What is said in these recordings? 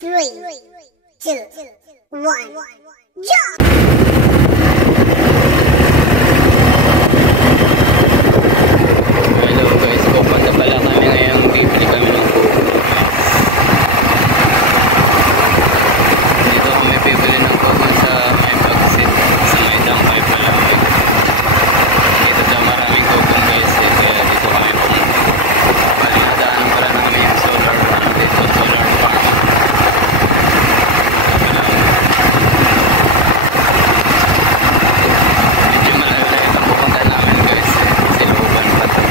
3, 2, 1, jump! Hello guys, pupunta pala kami ngayon, bibili kami ng coke. Dito kami bibili ng coke sa may pagsit, sa may dampay pala. Dito daw maraming coke guys, kaya dito kami pumunta. Bali nadaanan pala namin yung solar farm dito, solar farm. Medyo malayo na yung pupunta namin guys, siluban pa ito.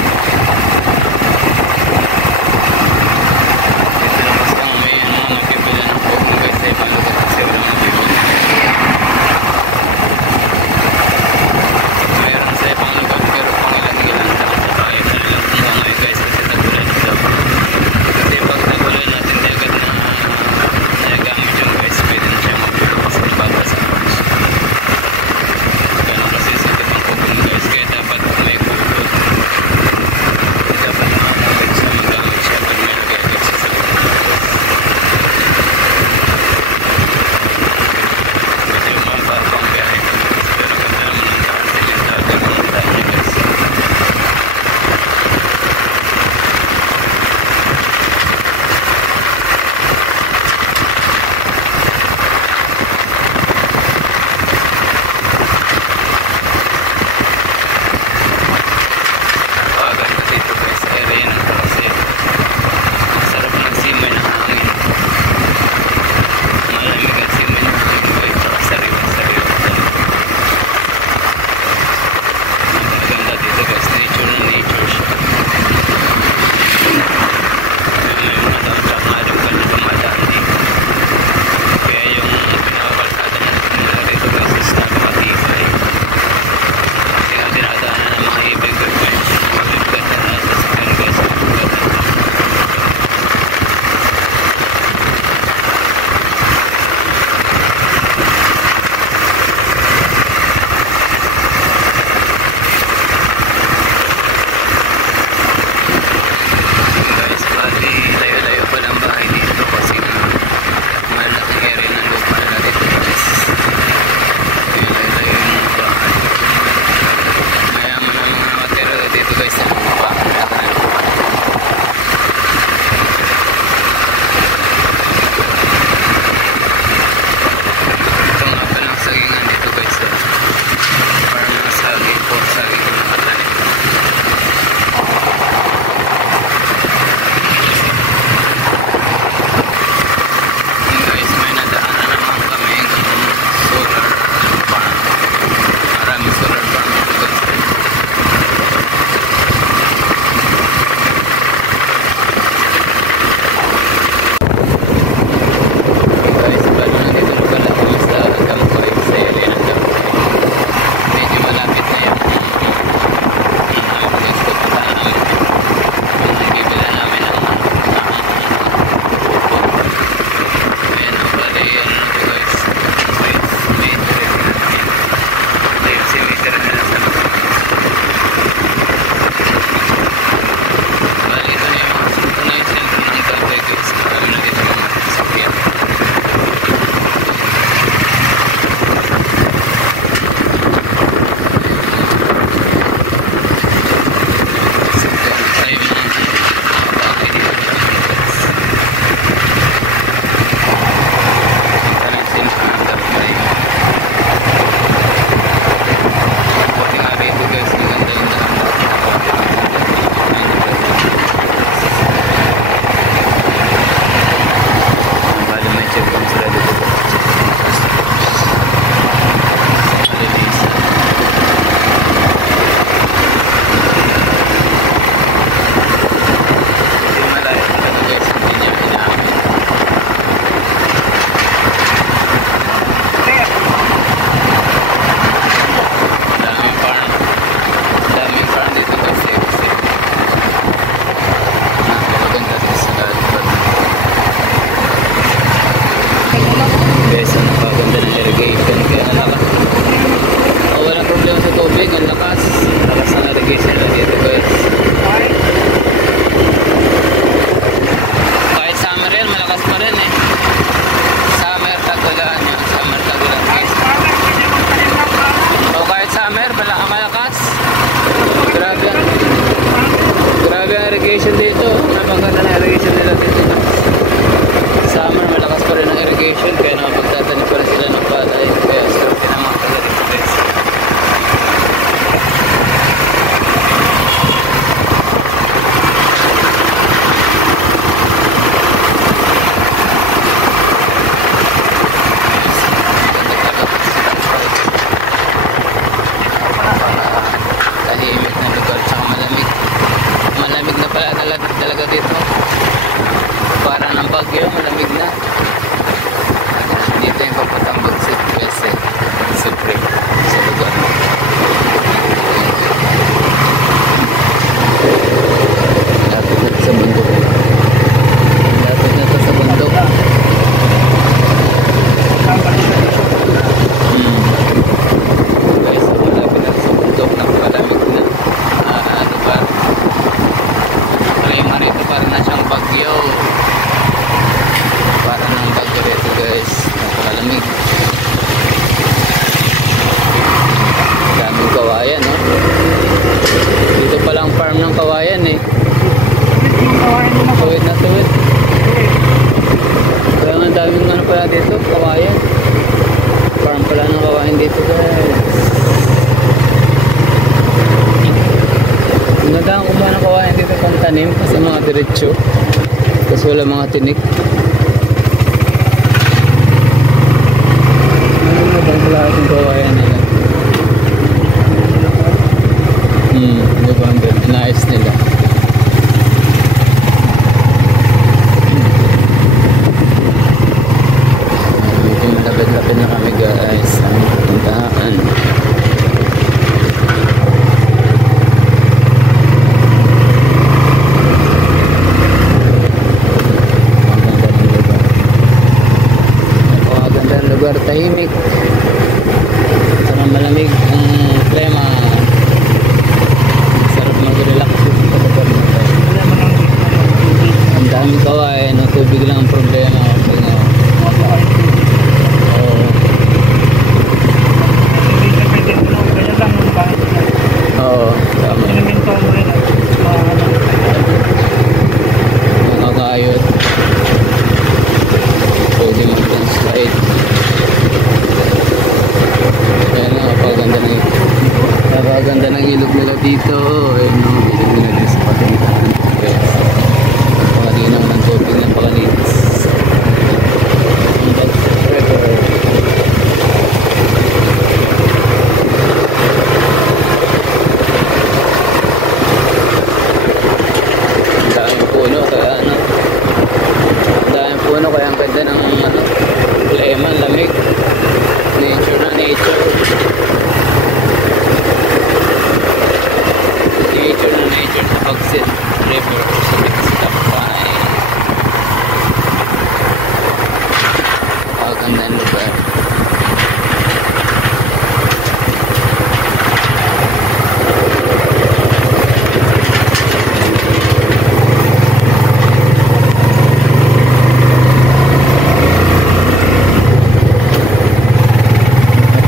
Kahit summer yan, malakas pa rin eh. na. Dito yung papuntang Bagsit kasi Supreme sa lugar. Lapit na sa bundok. Lapit na to sa bundok. Guys, lapit na sa bundok. Napalamig na lugar. Marito pa rin na siyang bagyo. Para ng bagyo rito guys. Napakalamig. Daming kawayan, no? Dito palang farm ng kawayan eh. Tuwid na tuwid. Kaya nga daming ano pala dito, kawayan. Farm pala ng kawayan dito guys. Maganda ang kumuha ng kawayan dito pang tanim kasi mga diretsyo. Kasi wala mga tinik. Ano ba ang lahat ng kawayan nila? Diba ang nice nila. Medyo malapit-lapit na kami guys. Ang puntahan. Lugar tahimik, sarang malamig ang klima, sarap mag-relax sa lugar na ito. Ang daming kawain, ang tubig lang ang problema. Oo, tama. Nakakayot. Pwede mag-slide. Napakaganda ng ilog nila dito. Ayun no, ilog nila dito sa patindahan. Napakalinaw ng tubig, napakalinis. Ang daming puno kaya ano. Ang daming puno kaya ang ganda ng ano, klima, lamig. Nature na nature. Nature sa Bagsit River sa Tapay. Paganda ng lugar.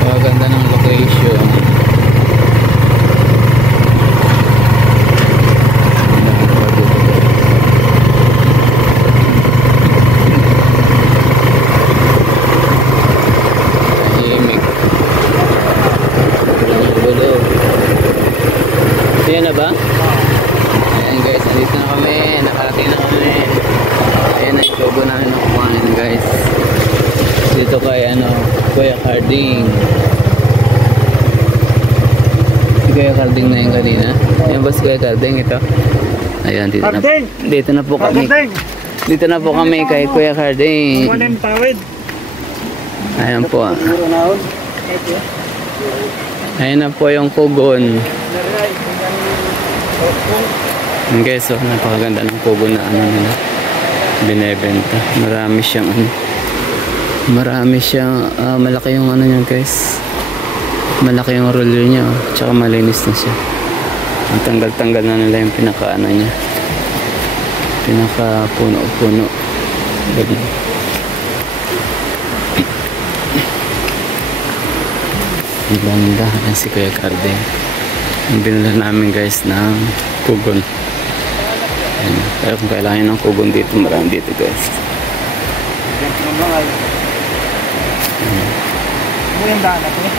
Paganda ng location. Ayan na ba? Ayan guys, nandito na kami. Nakarating na kami. Ayan na yung logo namin ng kumain guys. Dito kay ano, Kuya Carding. Si Kuya Carding na yung kanina. Ayan ba si Kuya Carding ito? Ayan, dito na po kami. Dito na po kami kay Kuya Carding. Ayan po. Ayan na po yung kugon. Guys, so napakaganda ng kugon na ano nila binebenta. Marami siyang ano, marami siyang malaki yung ano niya guys, malaki yung roller niya, tsaka malinis na siya. Ang tanggal-tanggal na nila yung pinaka ano niya, pinaka puno-puno. Ang ganda yan si Kuya Carding. Ang binula namin guys ng kugon. Ayan. Kaya kung kailangan ng kugon dito, marami dito guys. Yung dana ko.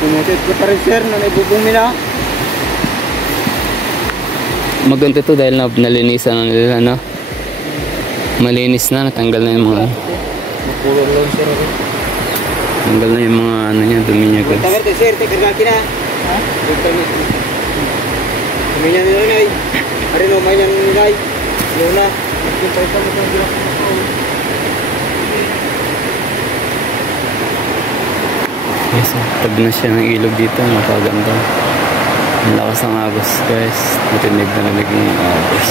Pumuntit ko pa rin sir, na naibubong nila. Maganda to dahil nalinisan na nila, no? Malinis na, natanggal na yung mga Pulong lang sir. tanggal na yung mga ano niya, dumi niya guys. Tagar te sir, te kargaki na. Ha? Tuminya nila nay. Ari no may nang nilay. Yun na. Yes, pag na siya ng ilog dito, napaganda. Ang lakas ng agos guys. Matinig na nalig yung agos.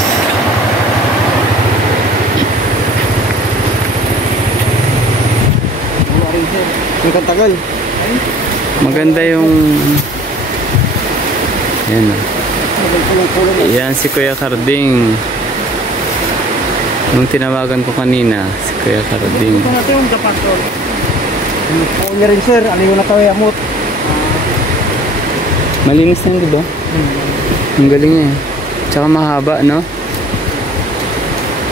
Yung kantagal. Maganda yung... Yan o. Yan si Kuya Carding. Nung tinawagan ko kanina, si Kuya Carding. Ito natin yung kapatol. Yung po niya rin sir, ano yung nakayamot? Malinis na yun, diba? Ang galing niya eh. Tsaka mahaba, no?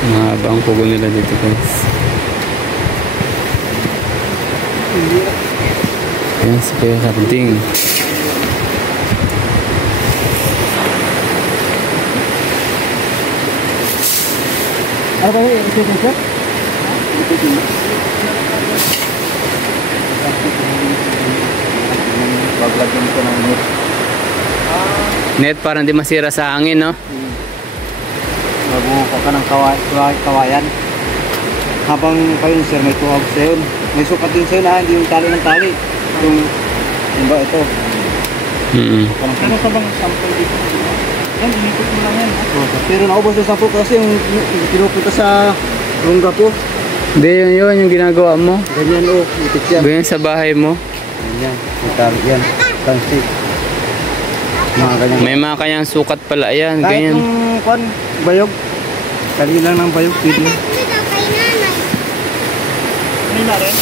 Mahaba ang pugo nila dito guys. Yan si Kuya Carding. Ano ba yung ito sir? Baglagyan ko ng net. Net para hindi masira sa hangin, no? Mabuka ka ng kawayan. Habang kayo sir, may tuhag sa yun. May sukat din sa'yo na hindi yung tali ng tali. Yung ba ito? Ano ka bang sample dito? Yan, inikot mo lang yan. Pero naubos yung sample kasi yung pinupunta sa rungga po. Hindi, yun yung ginagawa mo. Ganyan o, ikot yan. Ganyan sa bahay mo. Ganyan, itali yan. Kansi. Mga ganyan. May mga kanyang sukat pala. Ayan, Kahit ganyan. yung kwan, bayog. Kali lang ng bayog, pwede. May na rin.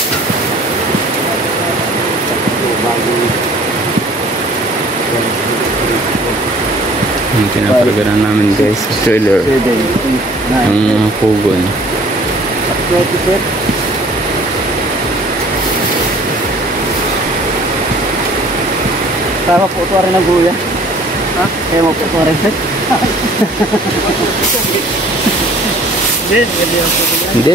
Yung pinaparagaran namin guys sa trailer. Yung mga pugon. Tama po ito rin ang guya. Ha? Kaya mo po ito rin. Hindi, hindi ako. Hindi,